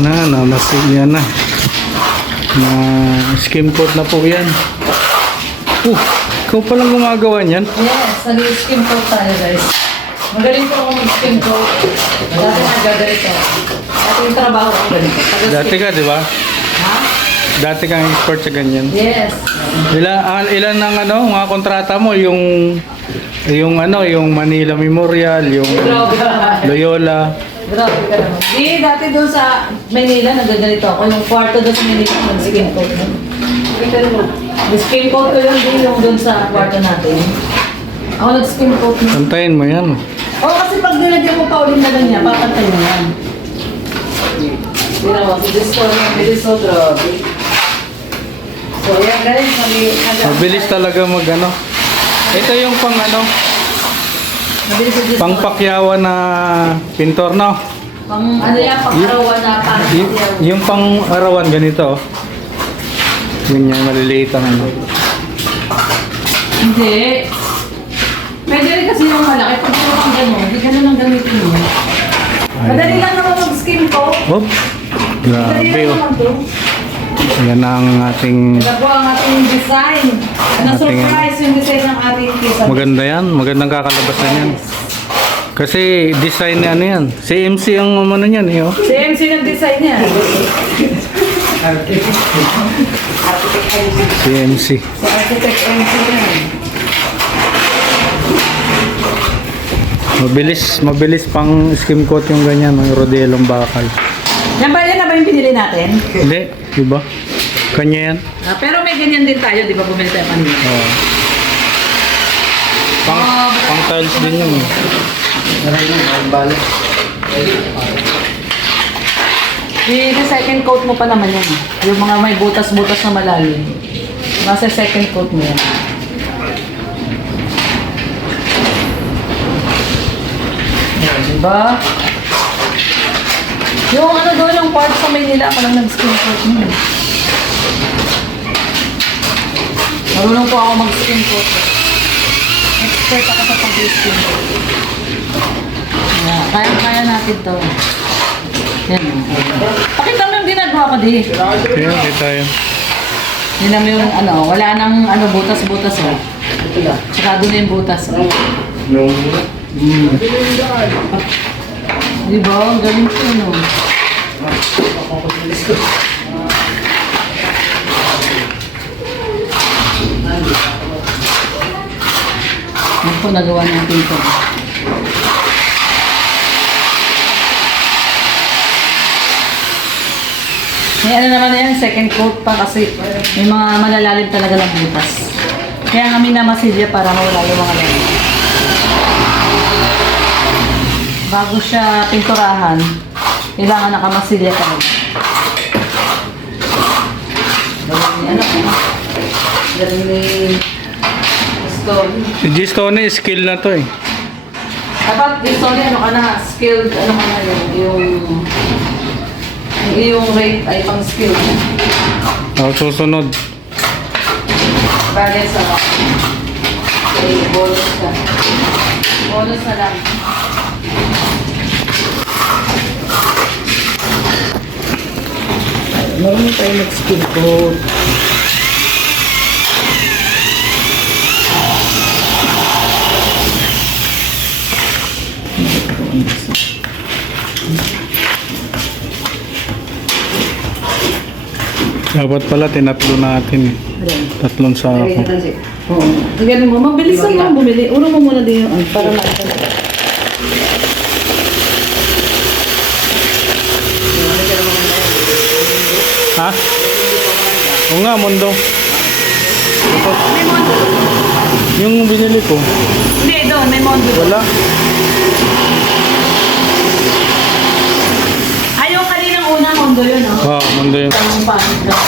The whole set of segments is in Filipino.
Namasig yan na. Na skim coat na po yan. Ikaw palang gumagawa niyan? Yes, nag-skim coat tayo guys. Magaling po ako mag-skim coat. Dati nagagalito. Dati yung trabaho ko ganito. Dati ka, di ba? Ha? Dati kang expert sa ganyan. Yes. Ilan ng mga kontrata mo? Yung Manila Memorial, yung Grabe ka. Loyola. Grabe ka naman. Dati doon sa Manila, nagagalito ako. Yung kwarto doon sa Manila, nag-skim coat. Nag-skim coat ko yun din yung doon sa kwarto natin. Ako nag-skim coat mo. Pantayin mo yan. Oo, kasi pag nilagyan mo pa ulit na lang niya, papantay mo yan. Hindi naman, si Disco na, bilis so grabe. So, yan guys, Mabilis talaga Ito yung mabilis si Disco. pangpakyawan na pintor, no? Pang-arawan na pang-arawan. Yung pang-arawan ganito. Yun yung maliliit ang Hindi. Pwede rin kasi yung malaki. Pag ito kang gano'n, hindi gano'n ang gamitin mo. Madali lang naman mag-skim coat. Madali Grabe, lang naman to. Yan ang ating... Ito po ang ating design. Na-surprise yung design ng ating kisa. Maganda yan. Magandang kakalabasan yan. Kasi design na yan. Si MC ang niyan, eh. Si MC nag-design niya. Si MC. Si Architect MC yan. Mabilis pang skim coat yung ganyan, ng rodelong bakal. Yan ba yung pinili natin? Hindi, di ba? Kanya yan. Pero may ganyan din tayo, di ba bumili tayo kanina? Oo. Pang tiles din yun. Yung second coat mo pa naman yan. Yung mga may butas-butas na malalim. Nasa second coat mo yan. Yan, diba? Yung doon, yung part sa Maynila, ako lang nag-skin coat mo. Marunong po ako mag-skin coat. Expert ako sa pag-skin coat. Kaya natin to. Yan. Pakita mo yung ginagawa ko di. Kaya, kita yun. Hindi naman yung wala nang butas-butas oh. Ito lang. Tsaka doon yung butas. Di ba? Ang galing ko Ano po nagawa natin ito? May naman na yan, second coat pa kasi may mga malalalim talaga ng butas. Kaya kami na masilya para mawala yung mga lalim. Bago siya pinturahan, kailangan nakamasilya ka rin. Galing ni Stone. Si G-Stone, skill na to eh. Dapat Stone, skilled, yung rate ay pang skill. Susunod. Bagay sa bonus ka. Bonus na lang. Marunong tayo mag-skill code. Dapat pala tinatlo natin. Tatlong sako. Oo. Ang galing mo. Mabilis lang mo bumili. Uno mo muna din yung para makita. Ha? Oo nga, Mondo. May mondo. Yung binili ko. Hindi, doon. May mondo. Wala. Ay, yung kaninang una mondo yun, no? Oo, Mondo yun. Ang pangit daw.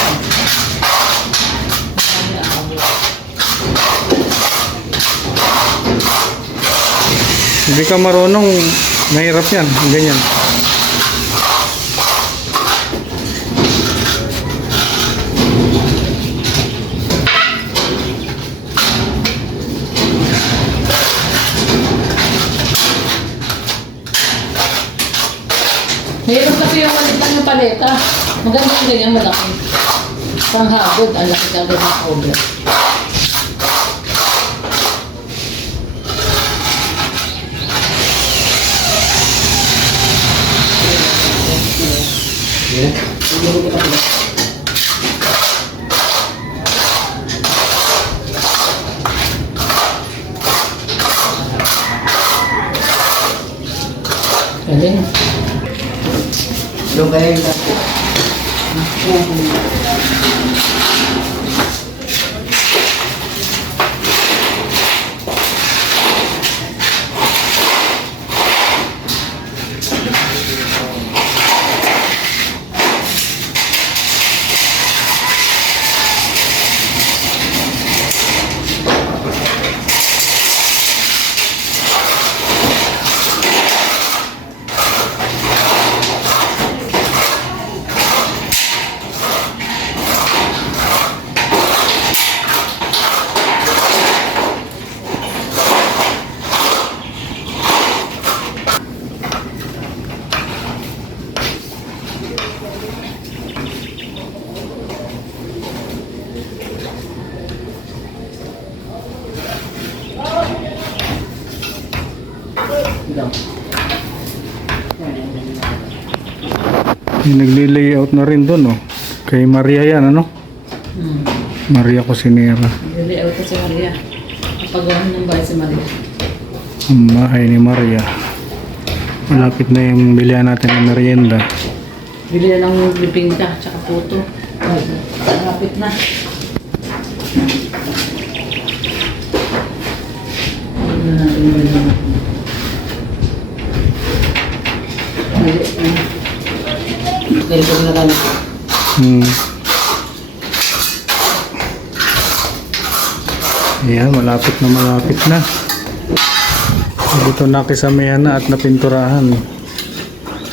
Hindi ka marunong, mahirap yan. Ganyan. Mayroon kasi yung maliit lang yung paleta. Maganda yung ganyan malaki. Panghagod, ang laki ka agad ng cover. Galing. Yung kaya yung Yung nagli-layout na rin doon, oh. Kay Maria yan, ano? Maria Cusinera. Lili-out ko si Maria. Kapagawa ng bahay si Maria. Ang bahay ni Maria. Malapit na yung bilihan natin ng merienda. Bili na ng bibingka, tsaka puto. Malapit na. Ano na natin yung mga. Dahil ko na lang. Ayan, malapit na. Dito nakisamihan na at napinturahan.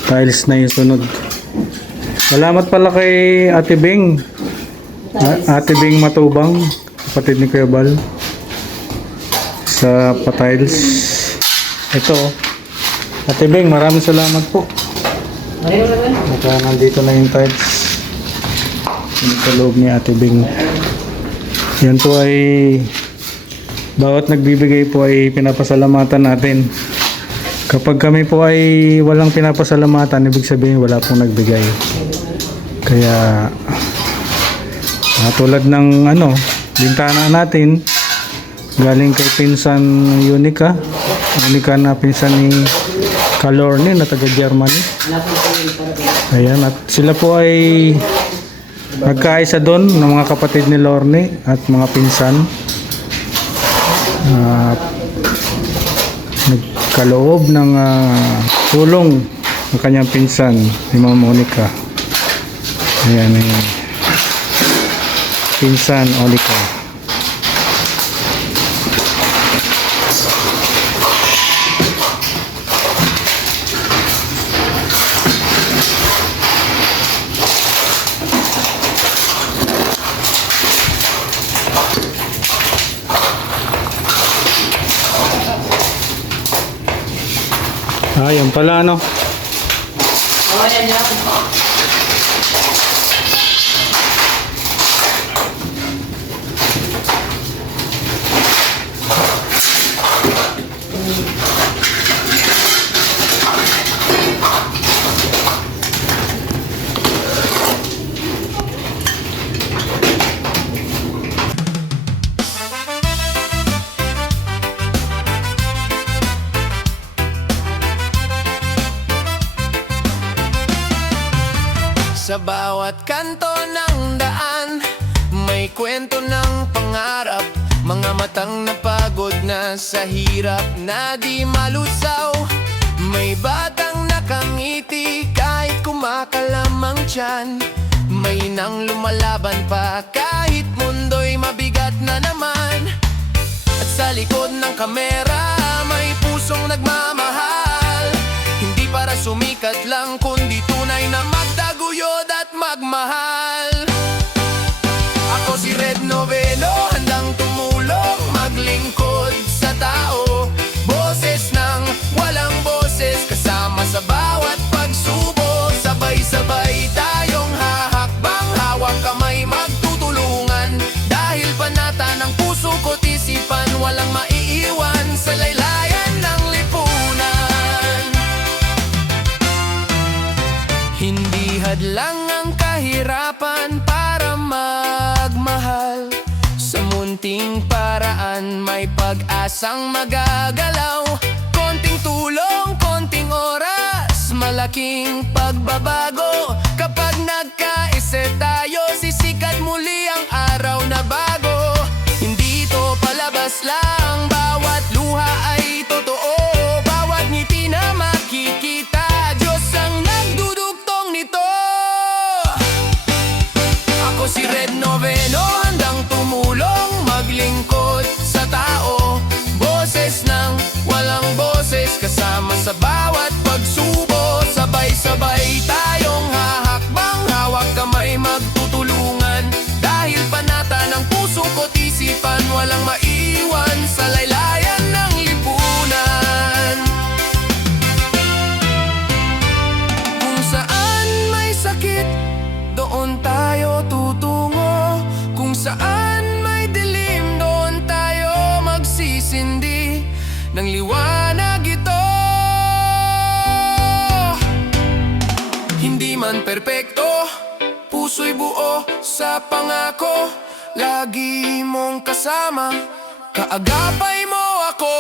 Tiles na yung sunod. Salamat pala kay Ate Bing. Ate Bing Matubang, kapatid ni Kuya Bal. Sa pa-tiles. Ito, oh. Ate Bing, maraming salamat po. Ayun na lang. Baka nandito na yung tiles. Yung sa loob ni Ate Bing. Yan po ay bawat nagbibigay po ay pinapasalamatan natin. Kapag kami po ay walang pinapasalamatan, ibig sabihin wala pong nagbigay. Kaya tulad ng bintana natin galing kay pinsan Unica na pinsan ni Kalorne na taga Germany. Ayan, at sila po ay nagkaisa doon ng mga kapatid ni Lorne at mga pinsan. Nagkaloob ng tulong ng kanyang pinsan ni Ma'am Monica. Ayan, pinsan Monica. Yan pala, no? Oo, yan yan. Sa bawat kanto ng daan, may kwento ng pangarap. Mga matang napagod na sa hirap na di malusaw. May batang nakangiti kahit kumakalamang tiyan. May nang lumalaban pa kahit mundo'y mabigat na naman. At sa likod ng kamera, may pusong nagmamahal. Hindi para sumikat lang, kundi tunay na magtaguyod at magmahal. Ako si Red Novelo, handang tumulong, maglingkod sa tao. Boses ng walang boses, kasama sa bawat pagsubok. Hindi hadlang ang kahirapan para magmahal. Sa munting paraan may pag-asang magagalaw. Konting tulong, konting oras, malaking pagbabago. Kapag nagkaisa tayo, sisikat muli ang araw na bago. Hindi to palabas lang, bawat luha ay totoo. Bawat ngiti na makikita, Diyos ang nagdudugtong nito. Ako si Red Noveno, handang tumulong, maglingkod sa tao. Boses ng walang boses, kasama sa bawat pagsubo. Sabay-sabay tayong hahakbang, hawak kamay magtutulungan. Dahil panata ng puso ko't isipan, walang maiwan sa laylayan ng lipunan. Kung saan may sakit, doon tayo tutungo. Kung saan may dilim, doon tayo magsisindi ng liwanag ito. Hindi man perpekto, puso'y buo sa pangako. Lagi mong kasama, kaagapay mo ako.